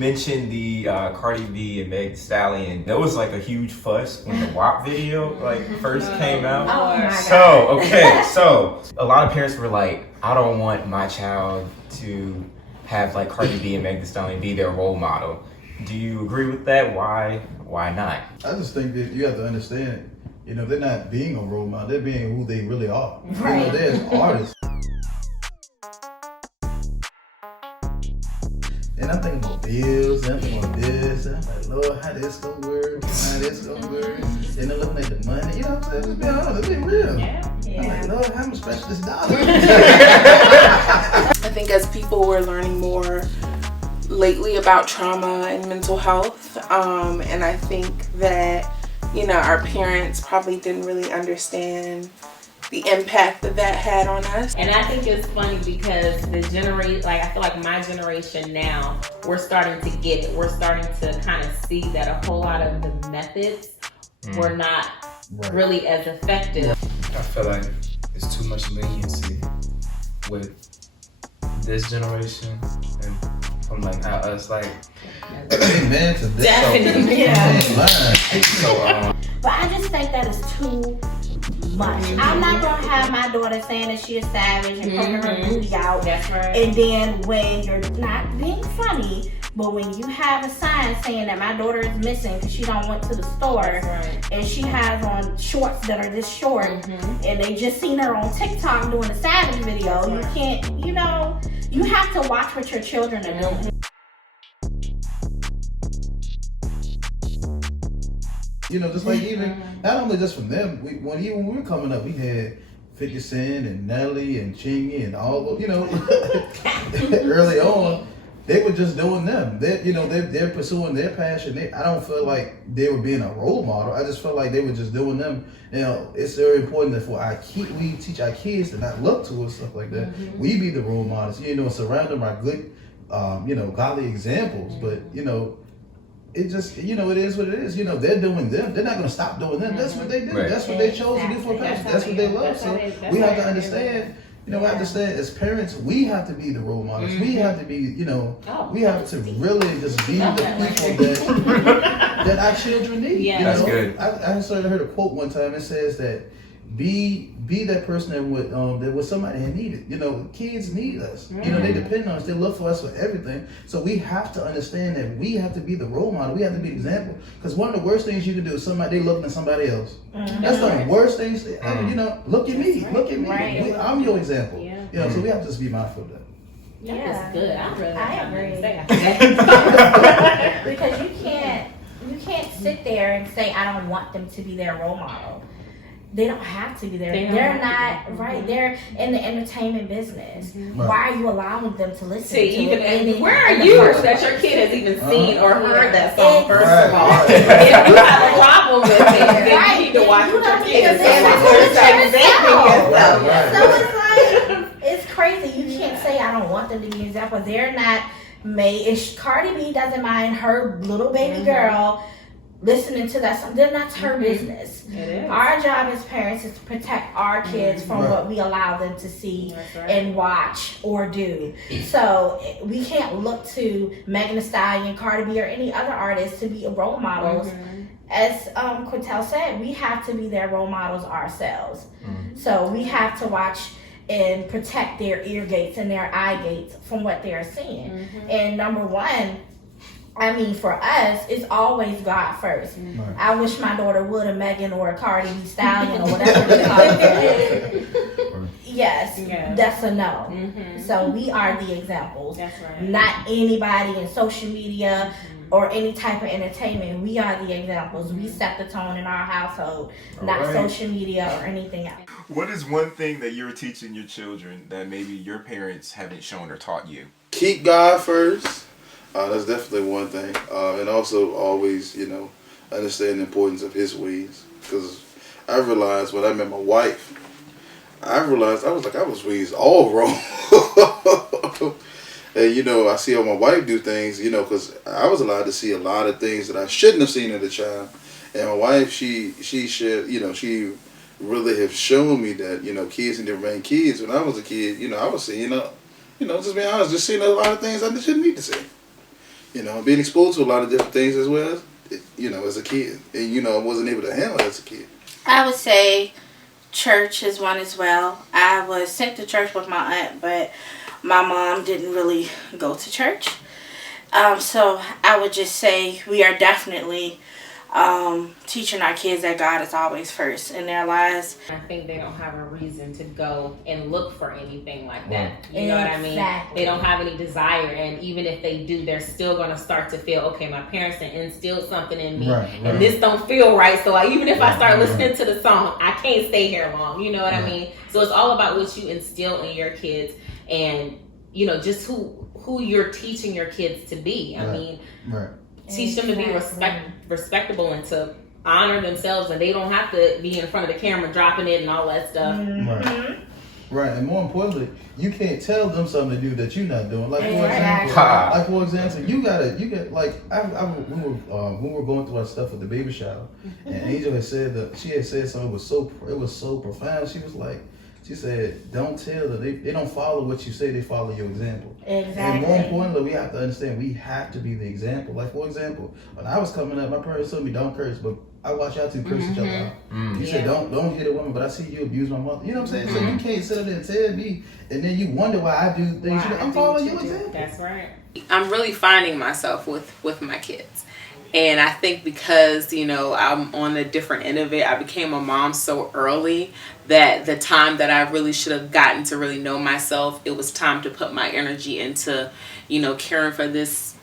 mentioned the Cardi B and Meg Thee Stallion. There was like a huge fuss when the WAP video first came out. Oh my God. So a lot of parents were like, I don't want my child to have like Cardi B and Meg Thee Stallion be their role model. Do you agree with that? Why not? I just think that you have to understand, they're not being a role model, they're being who they really are. Right. They're as artists. And I'm thinking about bills, and I'm thinking about this, and I'm like, Lord, how this gonna work? How this gonna work? And I'm looking at the money, you know what I'm saying? Just be honest, be real. Yeah. I'm like, Lord, how much special this dollar? I think as people were learning more lately about trauma and mental health, and I think that, our parents probably didn't really understand the impact that had on us. And I think it's funny because the generation, I feel like my generation now, we're starting to get it. We're starting to kind of see that a whole lot of the methods were not really as effective. I feel like it's too much leniency with this generation and from us Amen to this. Definitely. But I just think that is too much. I'm not gonna have my daughter saying that she is savage and poking her booty out. That's right. And then when you're not being funny, but when you have a sign saying that my daughter is missing because she don't went to the store, and she has on shorts that are this short, and they just seen her on TikTok doing a savage video, you can't, you have to watch what your children are doing. Just like even, not only just from them, when we were coming up, we had 50 Cent and Nelly and Chingy and all those, early on, they were just doing them. They're pursuing their passion. I don't feel like they were being a role model. I just felt like they were just doing them. It's very important that we teach our kids to not look to us, stuff like that. We be the role models, surround them by good, godly examples. But, it just, it is what it is. They're doing them. They're not going to stop doing them. That's what they do. Right. That's what they chose to do for passion. That's what they love. So we have to understand, as parents, we have to be the role models. We have to be, we have to really just be the people that our children need. Yeah. That's good. I heard a quote one time. It says that be that person that would somebody had needed. Kids need us. They depend on us. They look for us for everything. So we have to understand that we have to be the role model. We have to be the example. Because one of the worst things you can do is they looking at somebody else. That's the worst things. Look at me. Look at me. Right. I'm your example. Yeah. So we have to just be mindful of that. That's good. I agree. Because you can't sit there and say I don't want them to be their role model. They don't have to be there. They're not right. They're in the entertainment business. Why are you allowing them to listen to it? Where are you that your kid has even seen or heard that song? First of all, Right. if you have a problem with it, then you need to watch what your kid is saying. So it's like it's crazy. You can't say I don't want them to be an example. They're not made. If Cardi B doesn't mind her little baby girl listening to that song, then that's her business. Our job as parents is to protect our kids from what we allow them to see and watch or do. So we can't look to Megan Thee Stallion, Cardi B, or any other artist to be role models. As Quintel said, we have to be their role models ourselves. So we have to watch and protect their ear gates and their eye gates from what they're seeing. And number one, for us, it's always God first. I wish my daughter would a Megan or a Cardi B Stallion or whatever they call it. Yes, that's a no. So we are the examples. That's right. Not anybody in social media or any type of entertainment. We are the examples. We set the tone in our household, not social media or anything else. What is one thing that you're teaching your children that maybe your parents haven't shown or taught you? Keep God first. That's definitely one thing. And also always, understand the importance of His ways. Because I realized when I met my wife, I was raised all wrong. And, I see how my wife do things, because I was allowed to see a lot of things that I shouldn't have seen as a child. And my wife, she should, she really have shown me that, kids need to remain kids. When I was a kid, I was seeing, just being honest, just seeing a lot of things I shouldn't need to see. You know, being exposed to a lot of different things as well, you know, as a kid. And, you know, I wasn't able to handle it as a kid. I would say church is one as well. I was sent to church with my aunt, but my mom didn't really go to church. So I would just say we are definitely teaching our kids that God is always first in their lives. I think they don't have a reason to go and look for anything like that. You know what I mean? They don't have any desire, and even if they do, they're still going to start to feel, okay, my parents instilled something in me, and this don't feel right. So even if I start listening to the song, I can't stay here long. You know what I mean? So it's all about what you instill in your kids, and you know, just who you're teaching your kids to be. I mean, teach them to be respectable and to honor themselves, and they don't have to be in front of the camera dropping it and all that stuff. Right, and more importantly, you can't tell them something to do that you're not doing. Like for example, you got like we were going through our stuff with the baby shower, and Angel had said that she had said something it was so profound. She said, don't tell them. They don't follow what you say, they follow your example. Exactly. And more importantly, we have to understand we have to be the example. Like, for example, when I was coming up, my parents told me don't curse, but I watch y'all two curse each other out. You said don't hit a woman, but I see you abuse my mother. You know what I'm saying? So you can't sit there and tell me, and then you wonder why I do things. I'm following your example. That's right. I'm really finding myself with my kids. And I think because, you know, I'm on a different end of it, I became a mom so early that the time that I really should have gotten to really know myself, it was time to put my energy into, you know, caring for this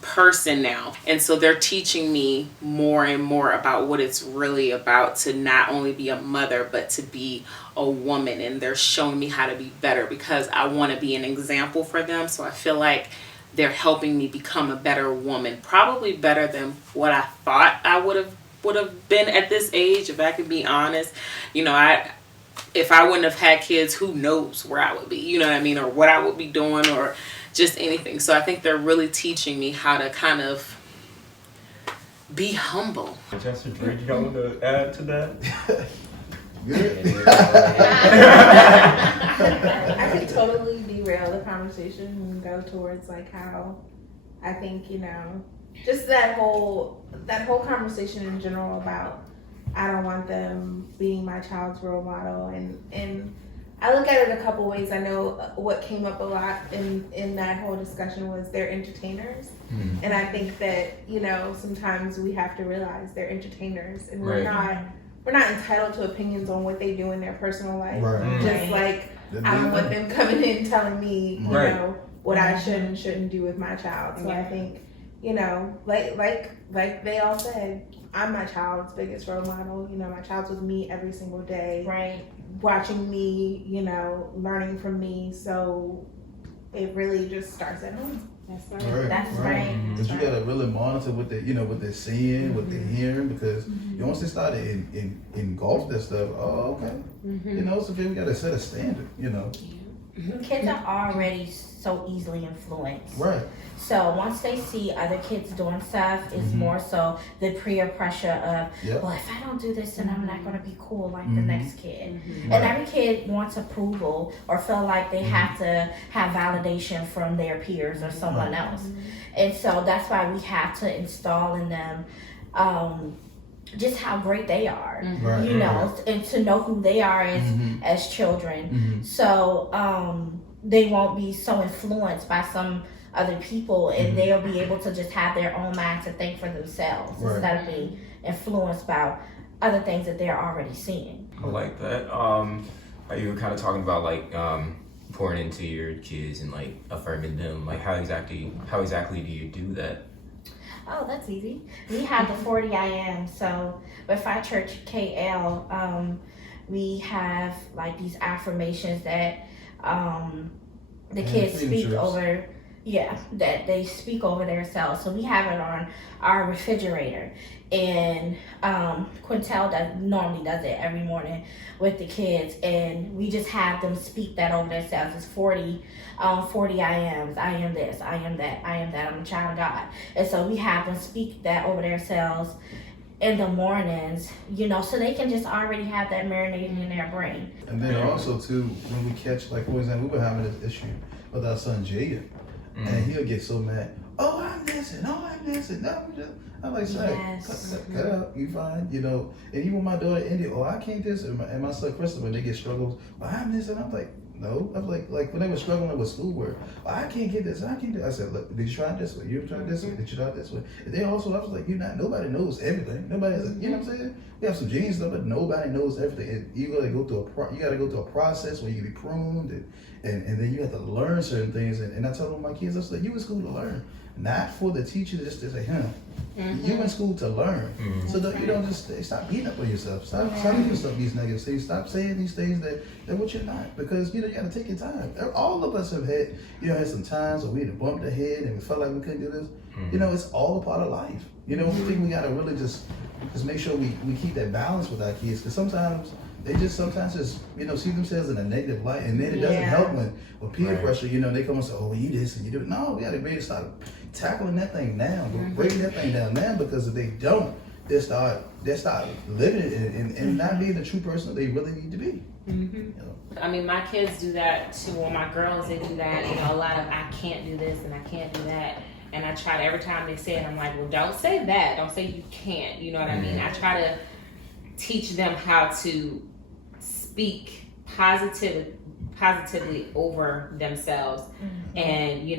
person now. And so they're teaching me more and more about what it's really about to not only be a mother, but to be a woman. And they're showing me how to be better because I want to be an example for them. So I feel like they're helping me become a better woman, probably better than what I thought I would have been at this age, if I could be honest. You know, if I wouldn't have had kids, who knows where I would be, you know what I mean, or what I would be doing, or just anything. So I think they're really teaching me how to kind of be humble. Jessica, do you want to add to that? I could totally derail the conversation and go towards like how I think, you know, just that whole conversation in general about I don't want them being my child's role model, and I look at it a couple ways. I know what came up a lot in that whole discussion was they're entertainers, and I think that, you know, sometimes we have to realize they're entertainers, and we're not entitled to opinions on what they do in their personal life. Just like I don't want them coming in telling me, you know, what I should and shouldn't do with my child. So I think, you know, like they all said, I'm my child's biggest role model. You know, my child's with me every single day, watching me, you know, learning from me. So it really just starts at home. That's right. Because you gotta really monitor what they're seeing, what they're hearing, because once they start to engulf that stuff, you know, so then we gotta set a standard, you know. Kids are already so easily influenced. So once they see other kids doing stuff, it's more so the peer pressure of, well, if I don't do this, then I'm not going to be cool like the next kid. And every kid wants approval or feel like they have to have validation from their peers or someone else. And so that's why we have to install in them just how great they are, you know, and to know who they are as children. So they won't be so influenced by some other people, and they'll be able to just have their own mind to think for themselves instead of being influenced by other things that they're already seeing. I like that. You were kind of talking about like pouring into your kids and like affirming them. Like how exactly do you do that? Oh, that's easy. We have the 40 I am. So with our church KL, we have like these affirmations that the kids speak over. That they speak over themselves. So we have it on our refrigerator, and Quintel normally does it every morning with the kids, and we just have them speak that over themselves. It's 40 I ams. I am this, I am that, I am that, I'm a child of God. And so we have them speak that over themselves in the mornings, you know, so they can just already have that marinating in their brain. And then also too, when we catch, like for example, we were having this issue with our son Jaden. And he'll get so mad. oh, I'm this and oh, I'm this and no, I'm like, say, cut out, you fine, you know. And even my daughter India, oh, I can't this, and my son Christopher, they get struggles. Well, I'm this, and I'm like, no. I'm like when they were struggling with schoolwork, oh, I can't get this, I can't do. I said, look, did you try this way? You tried this way? Did you try this way? And they also, I was like, nobody knows everything. Nobody has, you know what I'm saying? We have some genius stuff, but nobody knows everything. And you gotta go through a process where you can be pruned, and then you have to learn certain things. And I told my kids, I was like, you in school to learn. Not for the teacher just to say, you in school to learn. So you don't just stop beating up on yourself. Stop telling yourself these negative things. Stop saying these things that what you're not. Because you gotta take your time. All of us have had had some times where we had to bump the head and we felt like we couldn't do this. It's all a part of life. We think we gotta really just make sure we keep that balance with our kids. Because sometimes they just see themselves in a negative light, and then it doesn't help when peer pressure. They come and say, "Oh, you this and you do it." No, we got to really start tackling that thing now, breaking that thing down now. Because if they don't, they start living and not being the true person that they really need to be. I mean, my kids do that too. Well, my girls, they do that. A lot of I can't do this and I can't do that. And I try to, every time they say it, I'm like, well, don't say that. Don't say you can't. You know what I mean? I try to teach them how to speak positively over themselves and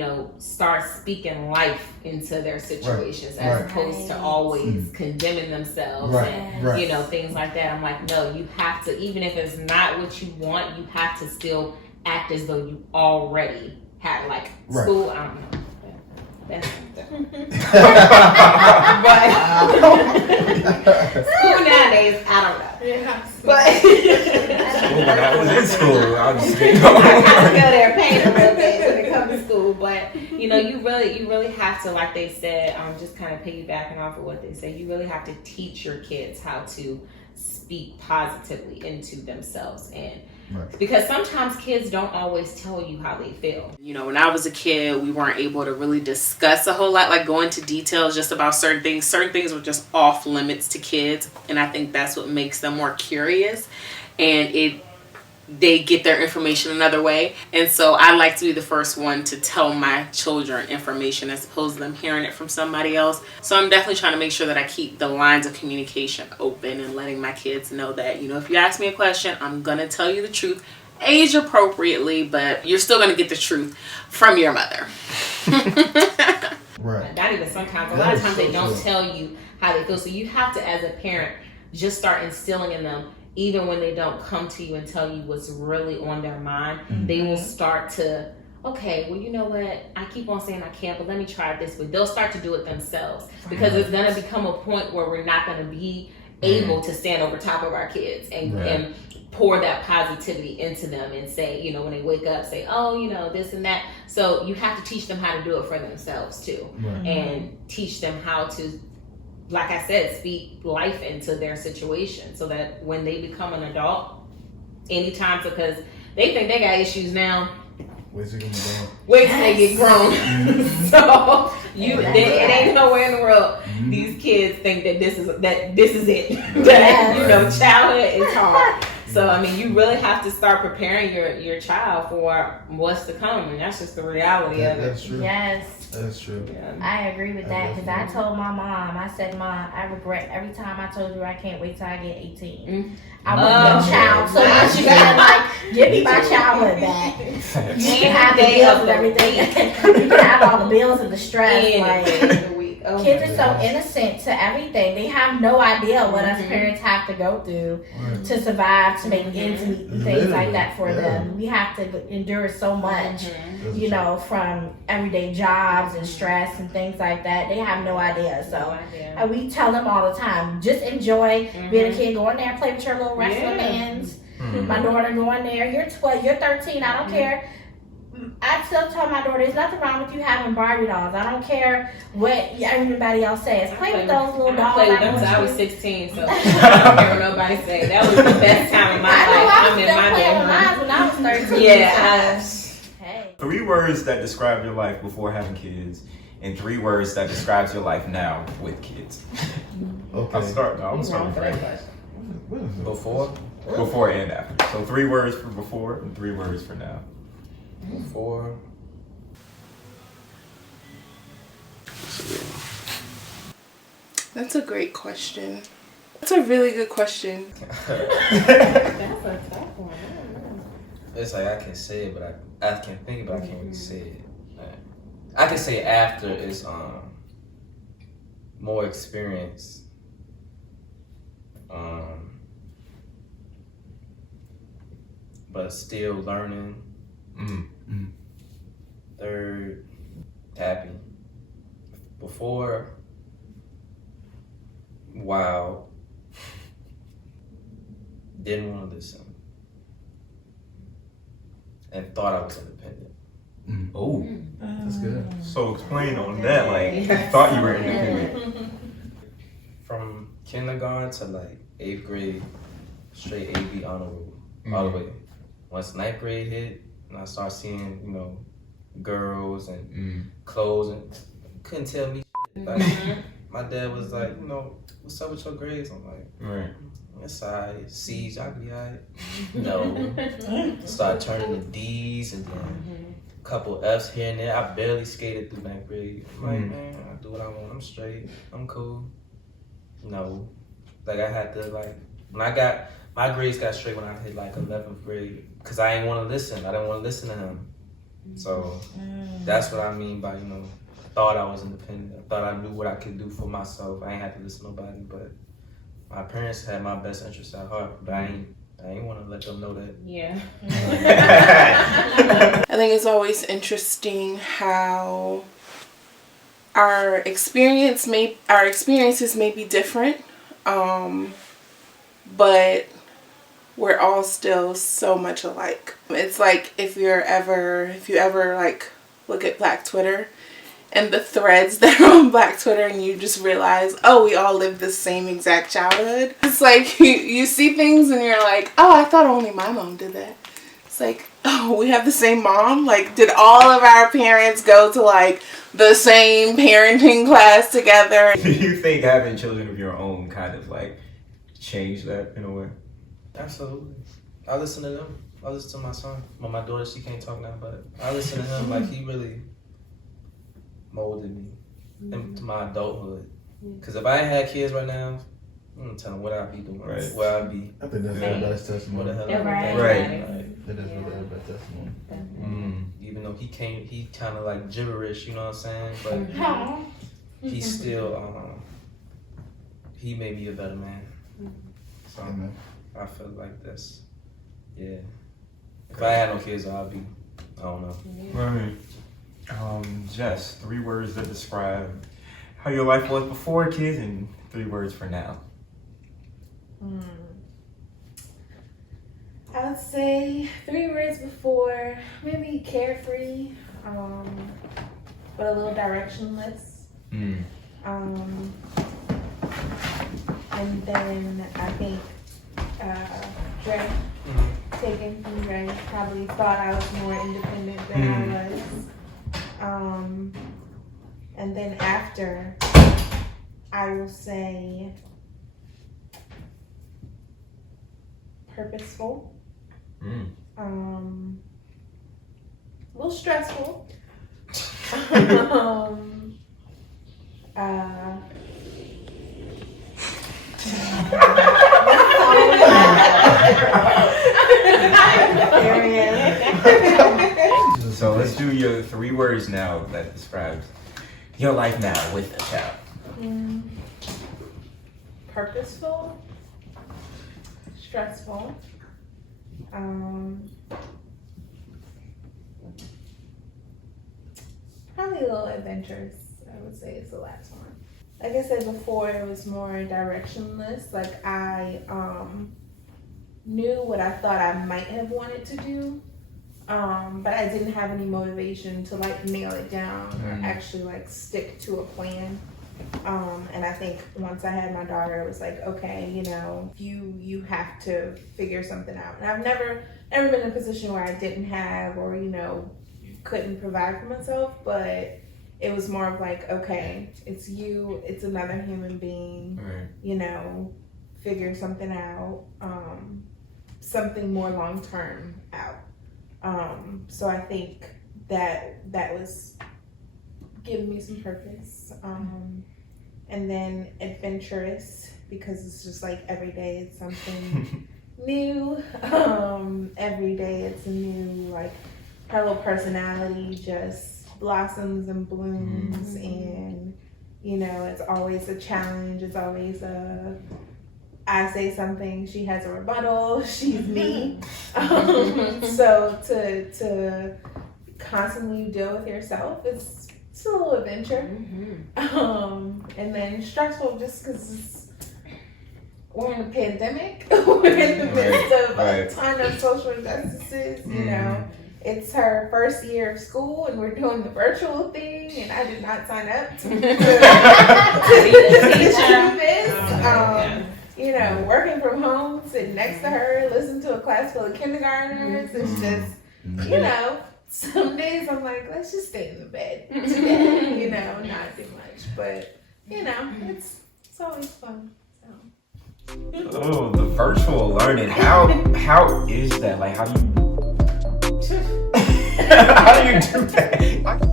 start speaking life into their situations as opposed to always condemning themselves and things like that. I'm like, no, you have to, even if it's not what you want, you have to still act as though you already had school. I don't know. That's school nowadays, I don't know. But when I was in school, I was just I go there paying a little bit when it comes to school. But you really have to, like they said, just kind of piggybacking off of what they say, you really have to teach your kids how to speak positively into themselves. And because sometimes kids don't always tell you how they feel. When I was a kid, we weren't able to really discuss a whole lot, like go into details just about certain things. Certain things were just off limits to kids. And I think that's what makes them more curious. And they get their information another way. And so I like to be the first one to tell my children information as opposed to them hearing it from somebody else. So I'm definitely trying to make sure that I keep the lines of communication open and letting my kids know that, if you ask me a question, I'm going to tell you the truth, age appropriately, but you're still going to get the truth from your mother. Not even sometimes. A lot of times they don't tell you how they feel. So you have to, as a parent, just start instilling in them. Even when they don't come to you and tell you what's really on their mind, they will start to, okay, well, you know what? I keep on saying I can't, but let me try it this way. They'll start to do it themselves because it's going to become a point where we're not going to be able to stand over top of our kids and pour that positivity into them and say, when they wake up, say, oh, this and that. So you have to teach them how to do it for themselves too, and teach them how to, like I said, speak life into their situation so that when they become an adult, anytime, because they think they got issues now. Wait till they get grown. So it ain't nowhere in the world. These kids think that this is it. That childhood is hard. So I mean, you really have to start preparing your child for what's to come, and that's just the reality of it. That's true. Yes. That's true. Yeah. I agree with that because I told my mom, I said, Mom, I regret every time I told you I can't wait till I get 18. I want your child. So now she got give me my childhood back. You can have the bills and everything. You can have all the bills and the stress. Kids are so innocent to everything. They have no idea what us parents have to go through to survive, to make ends meet and things like that for them. We have to endure so much, from everyday jobs and stress and things like that. They have no idea. So we tell them all the time, just enjoy being a kid. Go in there and play with your little wrestling hands. My daughter, go in there. You're 12, you're 13. I don't care. I still tell my daughter, there's nothing wrong with you having Barbie dolls. I don't care what everybody else says. Play with those little dolls. I played with them since I was 16, so I don't care what nobody say. That was the best time of my life. I was still playing with mine when I was 13. Yeah. Hey. 3 words that describe your life before having kids, and 3 words that describes your life now with kids. Okay. I'm starting from before and after. So 3 words for before and 3 words for now. Before, That's a great question. That's a really good question. That's a tough one. It's like I can say it, but I can think it, but I can't really say it. I can say after it's more experience. But still learning. Third, happy. Before, wild. Didn't want to listen. And thought I was independent. Oh, That's good. so explain on that. Like, you thought you were independent. From kindergarten to like 8th grade, straight A/B honor roll, all the way. Once 9th grade hit, and I started seeing, you know, girls and clothes, and couldn't tell me shit. Like, my dad was like, you know, what's up with your grades? I'm like, Right. it's alright. C's, y'all be alright. No. Started turning to D's and then a couple F's here and there. I barely skated through 9th grade. I'm like, man, I do what I want. I'm straight. I'm cool. No. Like, I had to, like, when I got, my grades got straight when I hit, like, 11th grade. Because I didn't want to listen. I didn't want to listen to him. So, that's what I mean by, you know, thought I was independent. I thought I knew what I could do for myself. I ain't had to listen to nobody, but my parents had my best interest at heart, but I ain't want to let them know that. Yeah. I think it's always interesting how our experiences may be different, but we're all still so much alike. It's like if you ever like look at Black Twitter and the threads that are on Black Twitter and you just realize, oh, we all lived the same exact childhood. It's like you see things and you're like, oh, I thought only my mom did that. It's like, oh, we have the same mom? Like, did all of our parents go to like the same parenting class together? Do you think having children of your own kind of like changed that in a way? Absolutely. I listen to them. I listen to my son. Well, my daughter, she can't talk now, but I listen to him. Like, he really molded me into my adulthood. Because if I ain't had kids right now, I'm gonna tell them what I'd be doing, Right. where I'd be, I think that's everybody's what testimony. the hell Yeah, I'd be right. thinking. Like, That is really everybody's testimony. even though he kind of like gibberish, you know what I'm saying? But he still, he made me a better man. So Amen. I feel like that's, yeah. If I had no kids, I'd be, I don't know. Right. Jess, 3 words that describe how your life was before kids and 3 words for now. I would say 3 words before, maybe carefree, but a little directionless. And then I think Dre, taken from Dre, probably thought I was more independent than I was. And then after, I will say purposeful. A little stressful. So let's do your 3 words now that describes your life now with a child. Purposeful, stressful, probably a little adventurous, I would say is the last one. Like I said before, it was more directionless. Like I knew what I thought I might have wanted to do, but I didn't have any motivation to like nail it down or actually like stick to a plan. And I think once I had my daughter, it was like, okay, you know, you have to figure something out. And I've never been in a position where I didn't have or, you know, couldn't provide for myself, but it was more of like, okay, it's you, it's another human being, you know, figure something out, something more long-term out. So I think that was given me some purpose. And then adventurous, because it's just like every day it's something new. Every day it's a new, like, her little personality just blossoms and blooms, and you know, it's always a challenge. It's always I say something, she has a rebuttal. She's me. So to constantly deal with yourself, it's a little adventure. And then stressful, just because we're in a pandemic. We're in the midst of a ton of social injustices. You know, it's her first year of school, and we're doing the virtual thing, and I did not sign up to do this. You know, working from home, sitting next to her, listening to a class full of kindergartners. It's just, you know, some days I'm like, let's just stay in the bed today, you know, not do much. But, you know, it's always fun. So. Oh, the virtual learning. How is that? Like, how do you how do you do that?